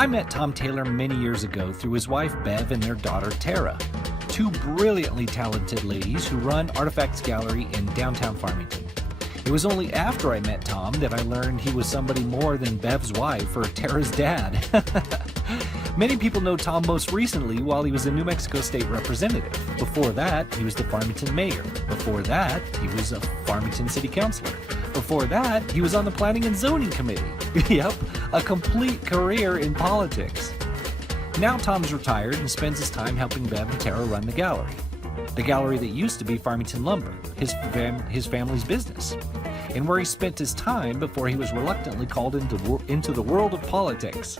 I met Tom Taylor many years ago through his wife Bev and their daughter Tara, two brilliantly talented ladies who run Artifacts Gallery in downtown Farmington. It was only after I met Tom that I learned he was somebody more than Bev's wife or Tara's dad. Many people know Tom most recently while he was a New Mexico State representative. Before that, he was the Farmington mayor. Before that, he was a Farmington city councilor. Before that, he was on the Planning and Zoning Committee. Yep, a complete career in politics. Now Tom's retired and spends his time helping Bev and Tara run the gallery. The gallery that used to be Farmington Lumber, his family's business, and where he spent his time before he was reluctantly called into the world of politics.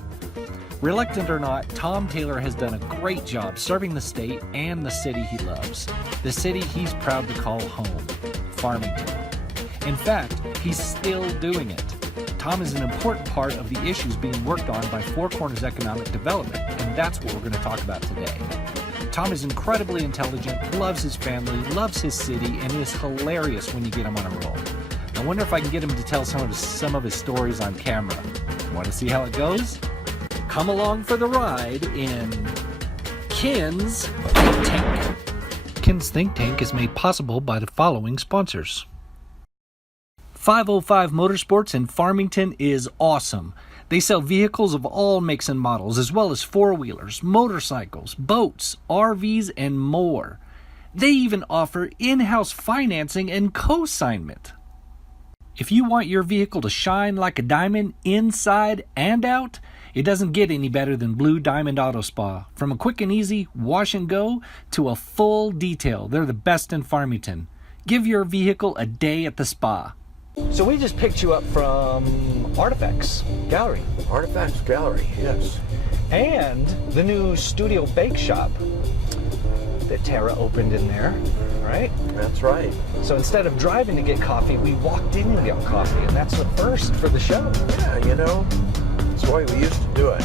Reluctant or not, Tom Taylor has done a great job serving the state and the city he loves, the city he's proud to call home, Farmington. In fact, he's still doing it. Tom is an important part of the issues being worked on by Four Corners Economic Development, and that's what we're going to talk about today. Tom is incredibly intelligent, loves his family, loves his city, and is hilarious when you get him on a roll. I wonder if I can get him to tell some of his stories on camera. Want to see how it goes? Come along for the ride in Ken's Think Tank. Ken's Think Tank is made possible by the following sponsors. 505 Motorsports in Farmington is awesome. They sell vehicles of all makes and models, as well as four-wheelers, motorcycles, boats, RVs, and more. They even offer in-house financing and co-signment. If you want your vehicle to shine like a diamond inside and out, it doesn't get any better than Blue Diamond Auto Spa. From a quick and easy wash and go to a full detail, they're the best in Farmington. Give your vehicle a day at the spa. So we just picked you up from Artifacts Gallery. Artifacts Gallery, yes. And the new Studio Bake Shop that Tara opened in there, right? That's right. So instead of driving to get coffee, we walked in and got coffee, and that's the first for the show. Yeah, you know, that's the way we used to do it.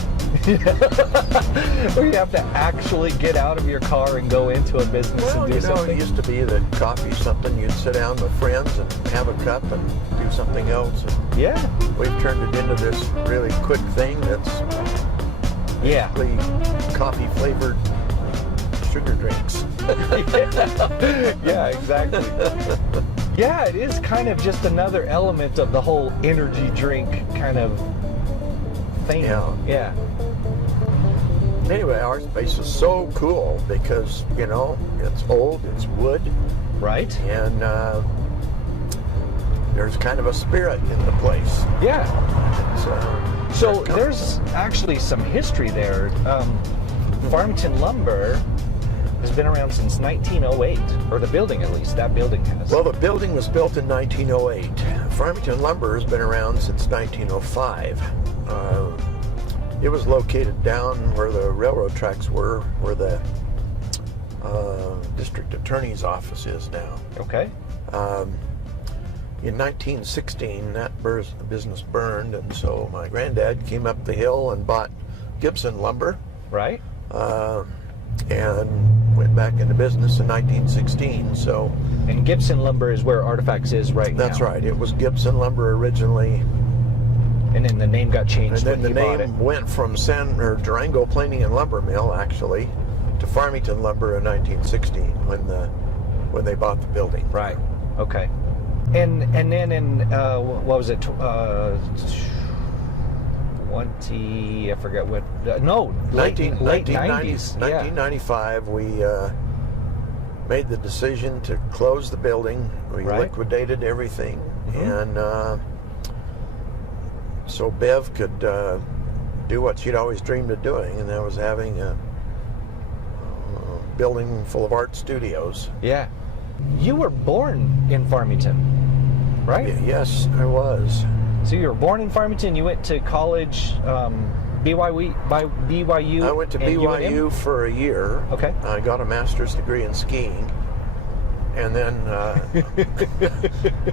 Where you have to actually get out of your car and go into a business and do something. It used to be that coffee's something you'd sit down with friends and have a cup and do something else. And yeah. We've turned it into this really quick thing that's basically coffee-flavored sugar drinks. Yeah, exactly. Yeah, it is kind of just another element of the whole energy drink kind of thing. Yeah. Anyway, our space is so cool because, you know, it's old, it's wood. Right. And there's kind of a spirit in the place. Yeah. So It's there's actually some history there. Farmington Lumber has been around since 1908, or the building at least, that building has. Well, the building was built in 1908. Farmington Lumber has been around since 1905. It was located down where the railroad tracks were, where the district attorney's office is now. Okay. In 1916, that business burned, and so my granddad came up the hill and bought Gibson Lumber. Right. And went back into business in 1916. So. And Gibson Lumber is where Artifacts is right now. That's right. It was Gibson Lumber originally. And then the name got changed. And then the name went from Durango Planing and Lumber Mill, actually, to Farmington Lumber in 1916 when they bought the building. Right. Okay. And then in what was it? 20, I forget what. Late 90s. 1995, we made the decision to close the building. We liquidated everything, and so Bev could do what she'd always dreamed of doing, and that was having a building full of art studios. Yeah. You were born in Farmington, right? Yes, I was. So you were born in Farmington. You went to college, BYU. I went to BYU for a year. Okay. I got a master's degree in skiing, and then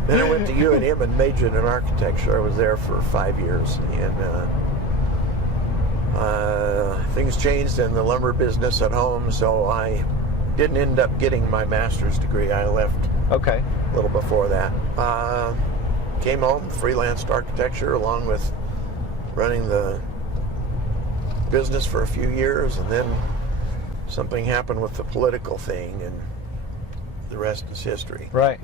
then I went to UNM and majored in architecture. I was there for 5 years, and things changed in the lumber business at home, so I didn't end up getting my master's degree. I left a little before that. Came home, freelanced architecture along with running the business for a few years, and then something happened with the political thing, and the rest is history. Right.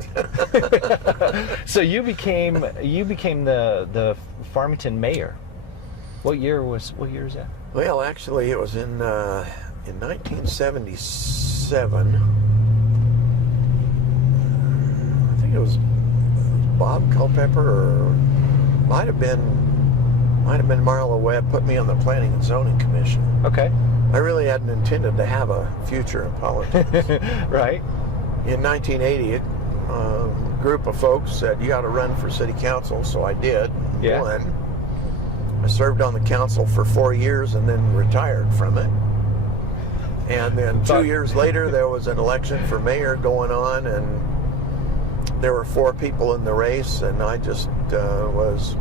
So you became the Farmington mayor. What year is that? Well, actually, it was in 1977. I think it was Bob Culpepper, or might have been Marla Webb, put me on the Planning and Zoning Commission. Okay. I really hadn't intended to have a future in politics. Right. In 1980, a group of folks said, you got to run for city council, so I did. Yeah. Won. I served on the council for 4 years and then retired from it. And then 2 years later, there was an election for mayor going on, and there were 4 people in the race, and I just was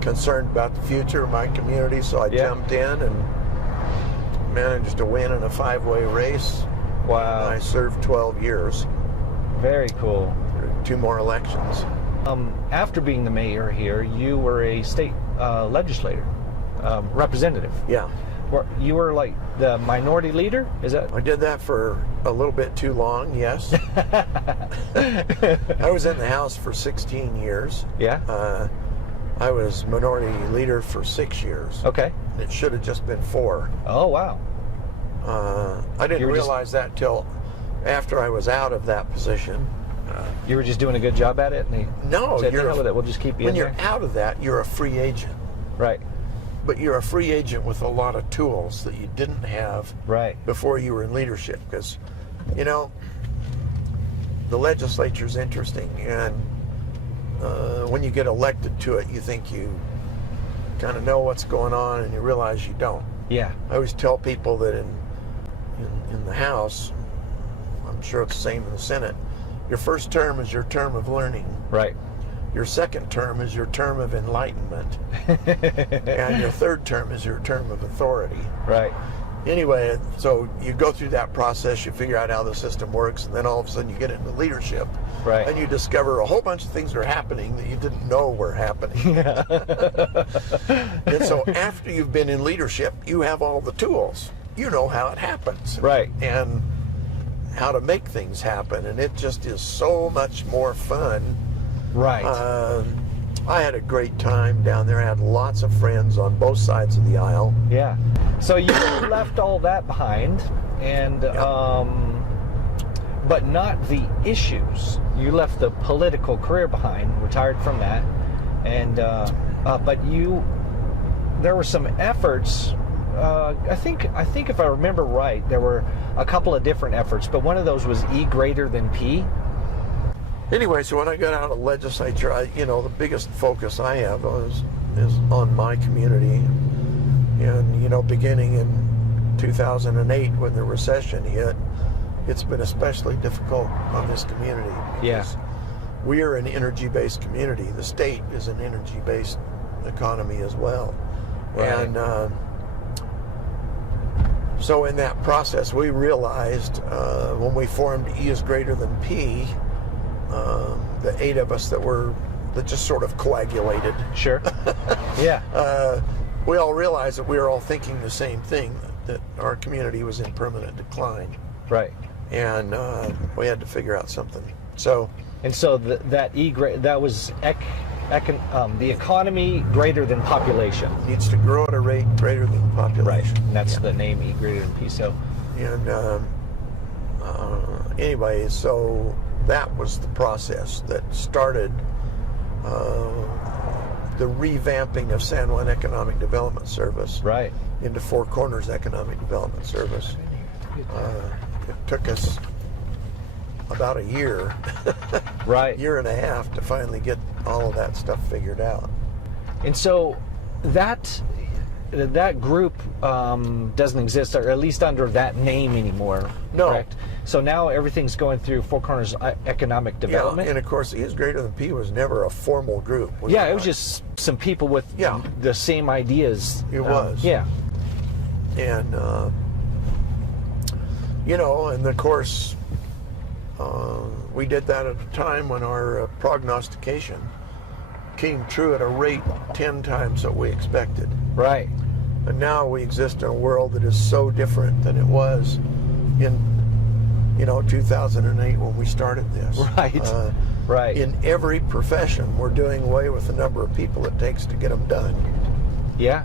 concerned about the future of my community, so I jumped in and managed to win in a 5-way race. Wow. And I served 12 years. Very cool. 2 more elections. After being the mayor here, you were a state legislator, representative. Yeah. You were like the minority leader? Is that? I did that for a little bit too long, yes. I was in the House for 16 years. Yeah. I was minority leader for 6 years. Okay. It should have just been 4. Oh, wow. I didn't realize that till after I was out of that position. You were just doing a good job at it? And they said, you're with it. We'll just keep you when in you're there. out of that, you're a free agent. Right. But you're a free agent with a lot of tools that you didn't have before you were in leadership. Because, you know, the legislature's interesting, and when you get elected to it, you think you kind of know what's going on, and you realize you don't. Yeah. I always tell people that in the House, I'm sure it's the same in the Senate, your first term is your term of learning. Right. Your second term is your term of enlightenment. And your third term is your term of authority. Right. Anyway, so you go through that process, you figure out how the system works, and then all of a sudden you get into leadership. Right. And you discover a whole bunch of things are happening that you didn't know were happening. And so after you've been in leadership, you have all the tools. You know how it happens. Right. And how to make things happen. And it just is so much more fun. Right. I had a great time down there. I had lots of friends on both sides of the aisle. Yeah. So you left all that behind, and but not the issues. You left the political career behind, retired from that, and but there were some efforts. I think if I remember right, there were a couple of different efforts, but one of those was E greater than P. Anyway, so when I got out of legislature, the biggest focus I have is on my community. And, beginning in 2008 when the recession hit, it's been especially difficult on this community. Yes. We are an energy-based community. The state is an energy-based economy as well. Right. And so in that process, we realized when we formed E is greater than P, the 8 of us that just sort of coagulated. Sure. Yeah. We all realized that we were all thinking the same thing, that our community was in permanent decline. Right. And we had to figure out something. So that was the economy greater than population. Needs to grow at a rate greater than population. Right. And that's the name, E greater than P. So. And anyway, so that was the process that started the revamping of San Juan Economic Development Service into Four Corners Economic Development Service. It took us about a year, year and a half to finally get all of that stuff figured out. And so that group doesn't exist, or at least under that name anymore. No. Correct? So now everything's going through Four Corners Economic Development. Yeah, and of course, E is greater than P was never a formal group. It was just some people with the same ideas. It was. Yeah. And, and of course, we did that at a time when our prognostication came true at a rate 10 times what we expected. Right. And now we exist in a world that is so different than it was in 2008 when we started this. Right. Right. In every profession, we're doing away with the number of people it takes to get them done. Yeah.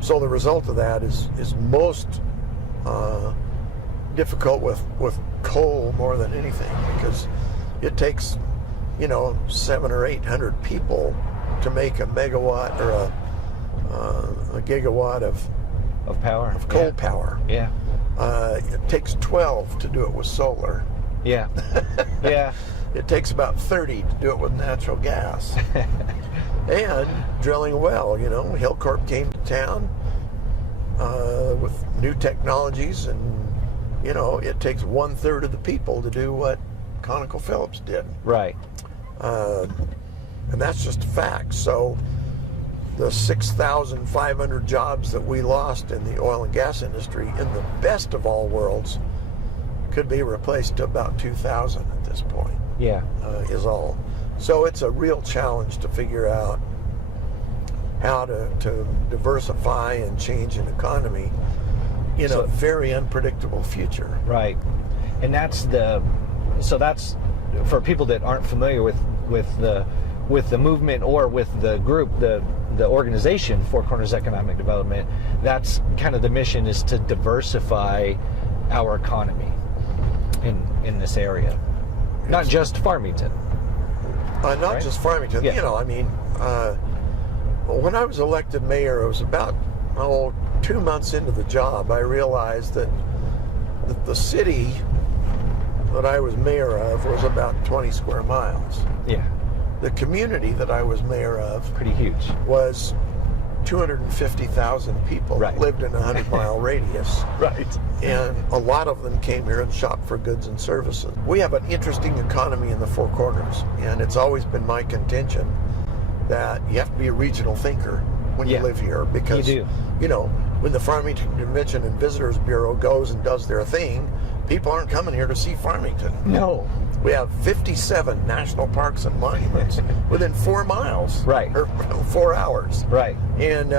So the result of that is most difficult with coal more than anything, because it takes 700 or 800 people to make a megawatt or a gigawatt of power, of coal power. Yeah. It takes 12 to do it with solar. Yeah. Yeah. It takes about 30 to do it with natural gas. And drilling a well, Hillcorp came to town with new technologies, and it takes 1/3 of the people to do what ConocoPhillips did. Right. And that's just a fact. So the 6,500 jobs that we lost in the oil and gas industry, in the best of all worlds, could be replaced to about 2,000 at this point. Yeah. Is all. So it's a real challenge to figure out how to diversify and change an economy in a very unpredictable future. Right. And that's for people that aren't familiar with the movement or with the group, the organization, Four Corners Economic Development. That's kind of the mission, is to diversify our economy in this area. Not just Farmington. Not right? just Farmington. Yeah. When I was elected mayor, it was about 2 months into the job, I realized that the city that I was mayor of was about 20 square miles. Yeah. The community that I was mayor of Pretty huge. was 250,000 people Right. that lived in a 100-mile radius. Right. And a lot of them came here and shopped for goods and services. We have an interesting economy in the Four Corners, and it's always been my contention that you have to be a regional thinker when you live here, because you do. When the Farmington Convention and Visitors Bureau goes and does their thing, people aren't coming here to see Farmington. No. We have 57 national parks and monuments within 4 miles. Right. Or 4 hours. Right. And,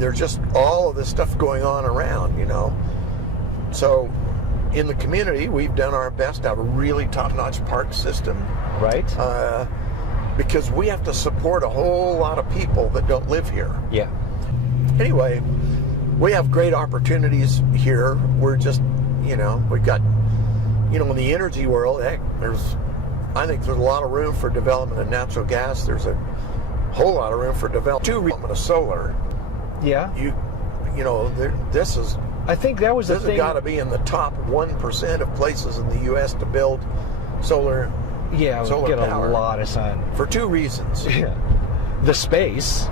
there's just all of this stuff going on around, So in the community, we've done our best to have a really top-notch park system. Right. Because we have to support a whole lot of people that don't live here. Yeah. Anyway, we have great opportunities here. We're just, we've got, in the energy world, heck, I think there's a lot of room for development of natural gas. There's a whole lot of room for development of solar. Yeah. This is, I think that was the this thing. has got to be in the top 1% of places in the U.S. to build solar. Yeah, we solar get power. a lot of sun. For 2 reasons. Yeah. The space.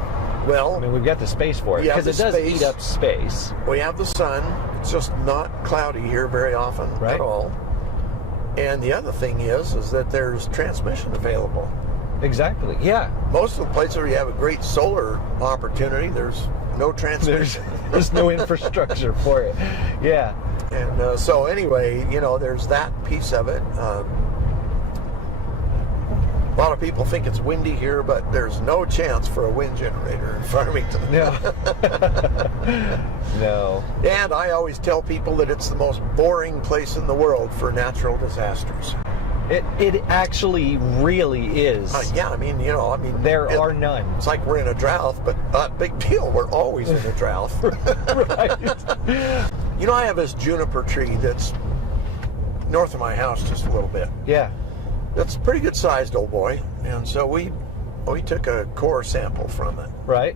Well, I mean, we've got the space for it, Yeah, because it the does space. eat up space. we have the sun. It's just not cloudy here very often Right. at all. And the other thing is that there's transmission available. Exactly. Yeah. Most of the places where you have a great solar opportunity, there's no transmission. There's no infrastructure for it. Yeah. And so anyway, there's that piece of it. A lot of people think it's windy here, but there's no chance for a wind generator in Farmington. No. No. And I always tell people that it's the most boring place in the world for natural disasters. It actually really is. Yeah, There are none. It's like we're in a drought, but not big deal. We're always in a drought. Right. I have this juniper tree that's north of my house just a little bit. Yeah. That's a pretty good sized old boy. And so we took a core sample from it. Right.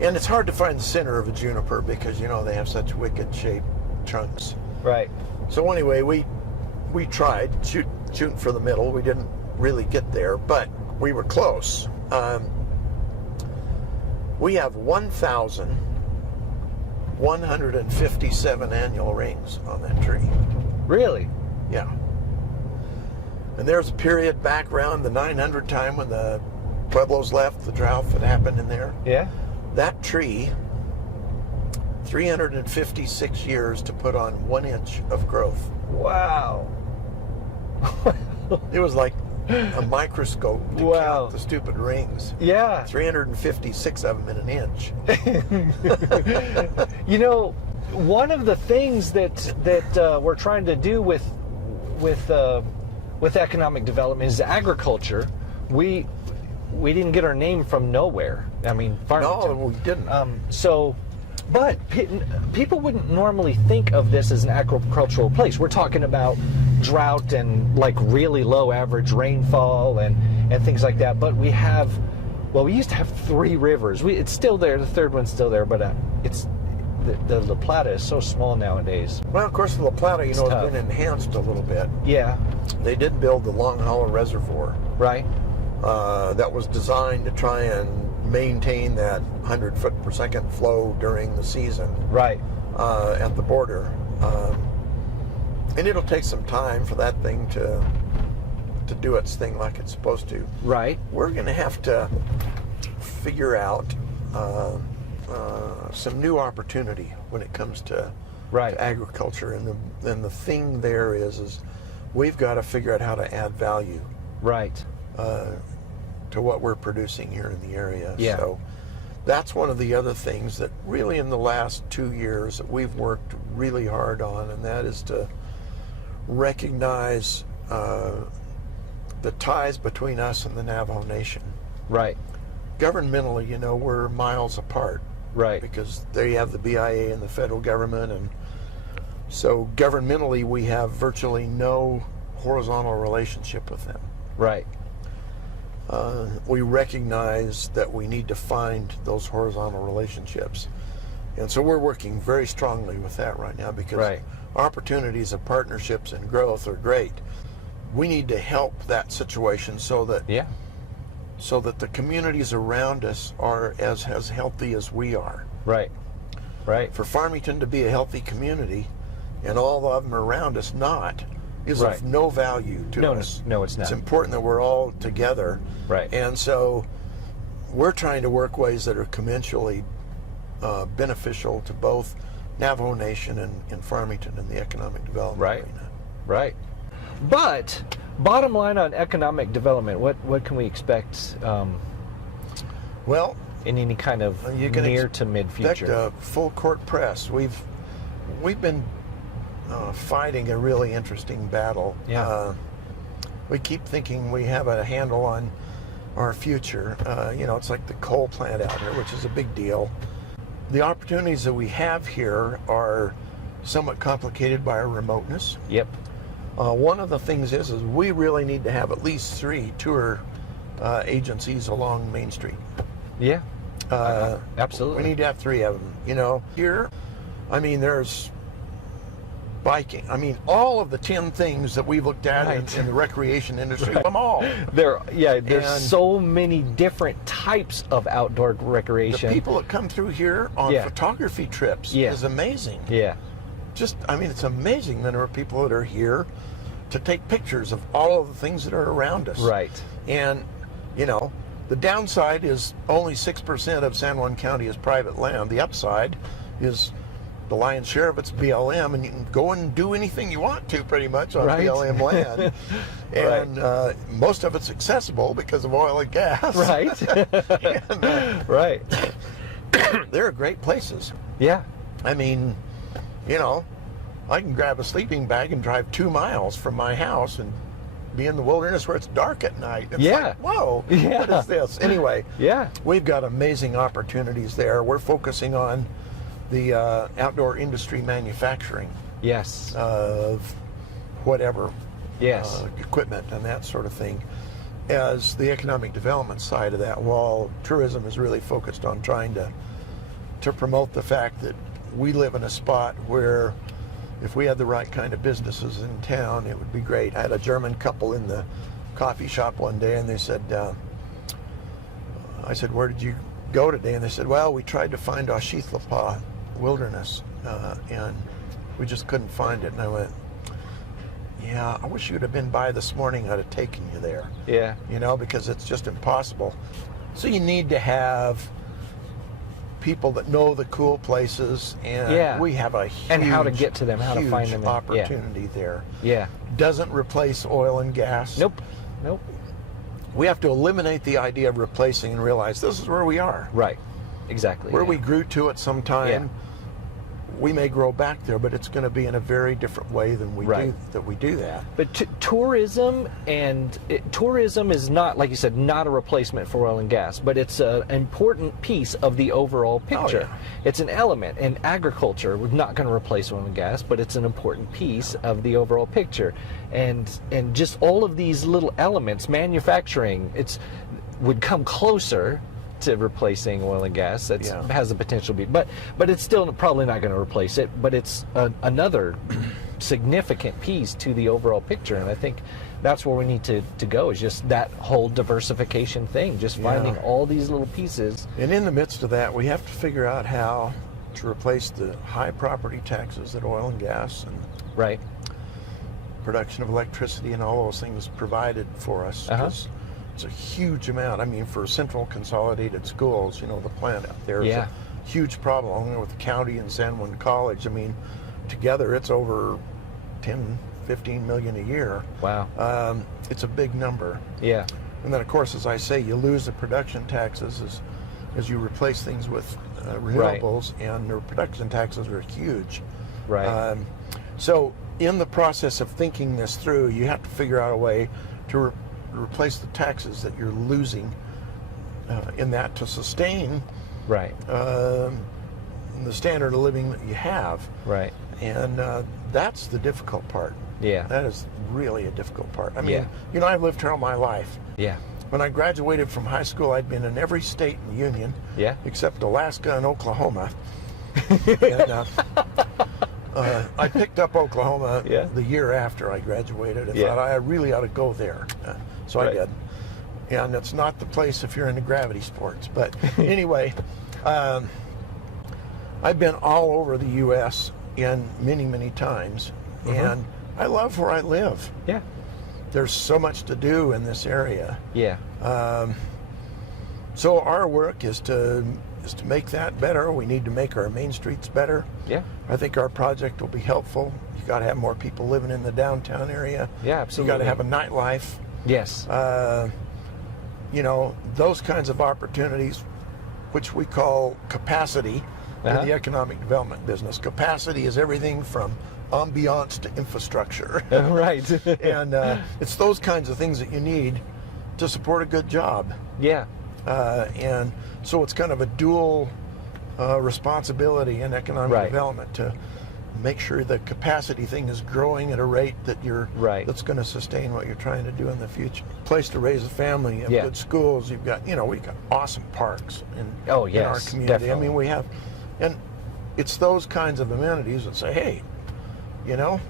And it's hard to find the center of a juniper because, they have such wicked shaped trunks. Right. So anyway, we tried shooting for the middle. We didn't really get there, but we were close. We have 1,157 annual rings on that tree. Really? Yeah. And there's a period back around the 900 time when the Pueblos left, the drought that happened in there. Yeah. That tree, 356 years to put on 1 inch of growth. Wow. It was like a microscope to Wow. count the stupid rings. Yeah. 356 of them in an inch. You know, one of the things that we're trying to do with economic development is agriculture. We didn't get our name from nowhere. I mean, Farmington. No, we didn't. But people wouldn't normally think of this as an agricultural place. We're talking about drought and like really low average rainfall and things like that. But we used to have 3 rivers. It's still there. The third one's still there, but it's the La Plata is so small nowadays. Well, of course, the La Plata, has tough. been enhanced a little bit. Yeah. They did build the Long Hollow Reservoir. Right. That was designed to try and maintain that 100 foot per second flow during the season. Right. At the border. And it'll take some time for that thing to do its thing like it's supposed to. Right. We're going to have to figure out some new opportunity when it comes to agriculture. And the thing there is we've got to figure out how to add value. Right. To what we're producing here in the area. Yeah. So that's one of the other things that really in the last 2 years that we've worked really hard on, and that is to recognize the ties between us and the Navajo Nation. Right. Governmentally, we're miles apart. Right. Because they have the BIA and the federal government, and so governmentally we have virtually no horizontal relationship with them. Right. We recognize that we need to find those horizontal relationships. And so we're working very strongly with that right now because opportunities of partnerships and growth are great. We need to help that situation so that the communities around us are as healthy as we are. Right. Right. For Farmington to be a healthy community and all of them around us not is of no value to us. No, it's not. It's important that we're all together. Right. And so we're trying to work ways that are commensually beneficial to both Navajo Nation and Farmington in the economic development arena. Right. But bottom line on economic development, what can we expect well, in any kind of near to mid future? Expect a full court press. We've been fighting a really interesting battle. Yeah. We keep thinking we have a handle on our future. It's like the coal plant out here, which is a big deal. The opportunities that we have here are somewhat complicated by our remoteness. Yep. One of the things is we really need to have at least 3 tour agencies along Main Street. Yeah. Absolutely. We need to have 3 of them. Here, there's biking. All of the 10 things that we've looked at in the recreation industry, them all. There's so many different types of outdoor recreation. The people that come through here on photography trips is amazing. Yeah. It's amazing the number of people that are here to take pictures of all of the things that are around us. Right. And, the downside is only 6% of San Juan County is private land. The upside is the lion's share of it's BLM, and you can go and do anything you want to pretty much on BLM land. And most of it's accessible because of oil and gas. Right. And, right. They're great places. Yeah. I can grab a sleeping bag and drive 2 miles from my house and be in the wilderness where it's dark at night. It's like, whoa, what is this? Anyway, we've got amazing opportunities there. We're focusing on the outdoor industry manufacturing. Yes. Of whatever. Yes. Equipment and that sort of thing. As the economic development side of that, while tourism is really focused on trying to promote the fact that we live in a spot where if we had the right kind of businesses in town, it would be great. I had a German couple in the coffee shop one day, and they said, I said, where did you go today? And they said, well, we tried to find Oshithlapa wilderness, and we just couldn't find it. And I went, yeah, I wish you'd have been by this morning. I'd have taken you there. Yeah. Because it's just impossible. So you need to have people that know the cool places, and we have a huge, and how to get to them, how to find them. Opportunity there. Yeah. Doesn't replace oil and gas. Nope. Nope. We have to eliminate the idea of replacing and realize this is where we are. Right. Exactly. Where yeah. we grew to at some time, Yeah. we may grow back there, but it's going to be in a very different way than we Right. do that. But tourism tourism is not, like you said, not a replacement for oil and gas, but it's an important piece of the overall picture. yeah. It's an element, and agriculture, we're not going to replace oil and gas, but it's an important piece of the overall picture. And just all of these little elements, manufacturing, would come closer to replacing oil and gas. That Yeah. has the potential to be, but it's still probably not going to replace it. But it's another significant piece to the overall picture, and I think that's where we need to go. Is just that whole diversification thing, just finding all these little pieces. And in the midst of that, we have to figure out how to replace the high property taxes that oil and gas and Right. production of electricity and all those things provided for us. 'Cause it's a huge amount. I mean, for Central Consolidated Schools, the plant out there is Yeah. a huge problem, along with the county and San Juan College. I mean, together it's over 10, 15 million a year. Wow. It's a big number. Yeah. And then, of course, as I say, you lose the production taxes as you replace things with renewables, and the production taxes are huge. Right. So in the process of thinking this through, you have to figure out a way to replace the taxes that you're losing in that to sustain Right. the standard of living that you have. Right. And that's the difficult part. Yeah. That is really a difficult part. I mean, Yeah. I've lived here all my life. Yeah. When I graduated from high school, I'd been in every state in the Union, Yeah. except Alaska and Oklahoma. And I picked up Oklahoma Yeah. the year after I graduated and Yeah. thought I really ought to go there. So I Right. did. And it's not the place if you're into gravity sports. But anyway, I've been all over the U.S. and many, many times. And I love where I live. Yeah. There's so much to do in this area. Yeah. So our work is to make that better. We need to make our main streets better. Yeah. I think our project will be helpful. You got to have more people living in the downtown area. Yeah, absolutely. You got to have a nightlife. Yes. Those kinds of opportunities, which we call capacity in the economic development business. Capacity is everything from ambiance to infrastructure. Right. And it's those kinds of things that you need to support a good job. Yeah. And so it's kind of a dual responsibility in economic Right. development to make sure the capacity thing is growing at a rate that that's going to sustain what you're trying to do in the future. Place to raise a family, you have good schools, we've got awesome parks in our community. Definitely. I mean, we have, and it's those kinds of amenities that say, hey,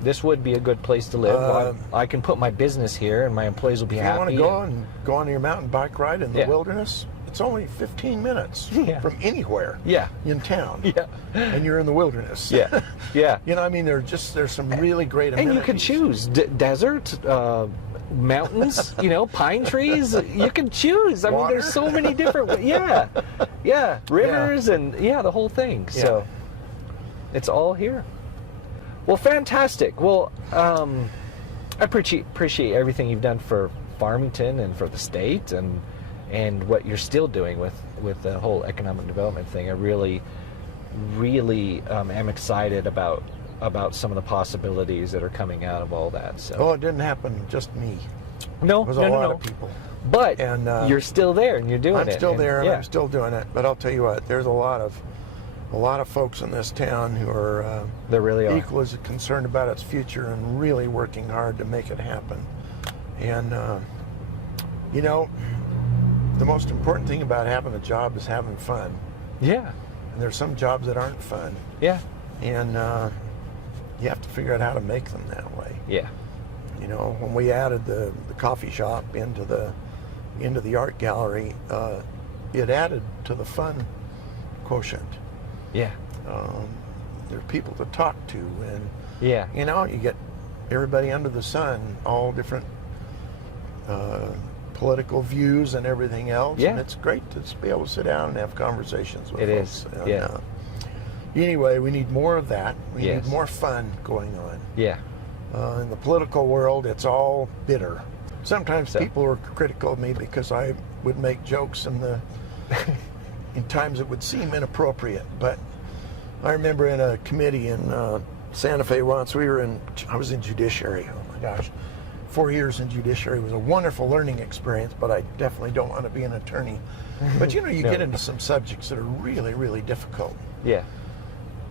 this would be a good place to live. I can put my business here, and my employees will be if happy. you want to go on your mountain bike ride in the wilderness, it's only 15 minutes from anywhere in town. Yeah. And you're in the wilderness. Yeah. Yeah. I mean, there's some really great amenities. And you can choose desert, mountains, pine trees. You can choose. I mean, Water. there's so many different. Rivers and the whole thing. So it's all here. Well, fantastic. Well, I appreciate everything you've done for Farmington and for the state, and what you're still doing with the whole economic development thing. I really am excited about some of the possibilities that are coming out of all that. So. it didn't happen just me. No, It was a lot of people. But And you're still there, and you're doing it. I'm still there, and yeah. I'm still doing it. But I'll tell you what, there's a lot of folks in this town who are There really are. equally as concerned about its future and really working hard to make it happen. And the most important thing about having a job is having fun. Yeah. And there's some jobs that aren't fun. Yeah. And you have to figure out how to make them that way. Yeah. When we added the coffee shop into the art gallery, it added to the fun quotient. Yeah. There are people to talk to, and Yeah. you get everybody under the sun, all different political views and everything else. Yeah. And it's great to just be able to sit down and have conversations with It folks. is. And, Yeah. Anyway, we need more of that. We Yes. need more fun going on. Yeah. In the political world, it's all bitter. Sometimes people were critical of me because I would make jokes in times it would seem inappropriate. But I remember in a committee in Santa Fe once, I was in judiciary. Oh my gosh. 4 years in judiciary was a wonderful learning experience, but I definitely don't want to be an attorney. But you get into some subjects that are really, really difficult. Yeah.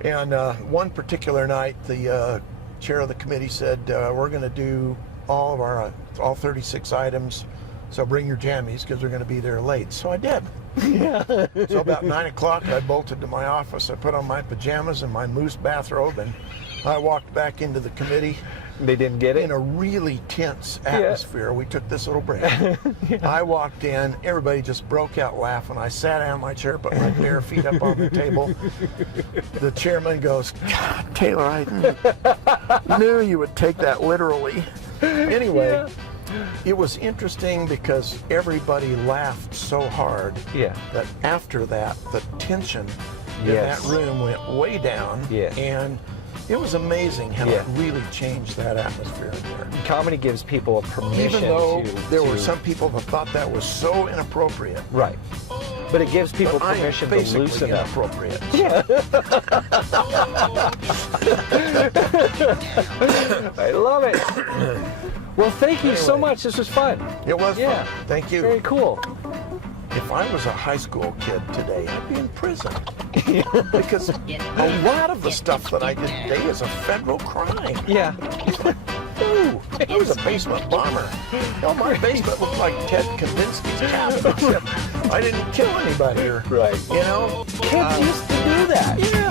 And one particular night, the chair of the committee said, we're going to do all 36 items, so bring your jammies because we're going to be there late. So I did. Yeah. So about 9 o'clock, I bolted to my office. I put on my pajamas and my moose bathrobe, and I walked back into the committee. They didn't get it? In a really tense atmosphere. Yeah. We took this little break. Yeah. I walked in, everybody just broke out laughing. I sat down in my chair, put my bare feet up on the table. The chairman goes, God, Taylor, I knew you would take that literally. Anyway, it was interesting because everybody laughed so hard that after that, the tension in that room went way down. And it was amazing how it really changed that atmosphere in there. Comedy gives people a permission. Even though there were some people that thought that was so inappropriate. Right. But it gives people permission to loosen up. Inappropriate. Yeah. I love it. Well, thank you so much. This was fun. It was fun. Thank you. Very cool. If I was a high school kid today, I'd be in prison. Because a lot of the stuff that I did today is a federal crime. Yeah. Ooh, I was a basement bomber. Hell, my basement looked like Ted Kaczynski's cabin. I didn't kill anybody. Right. You know? Kids used to do that. Yeah.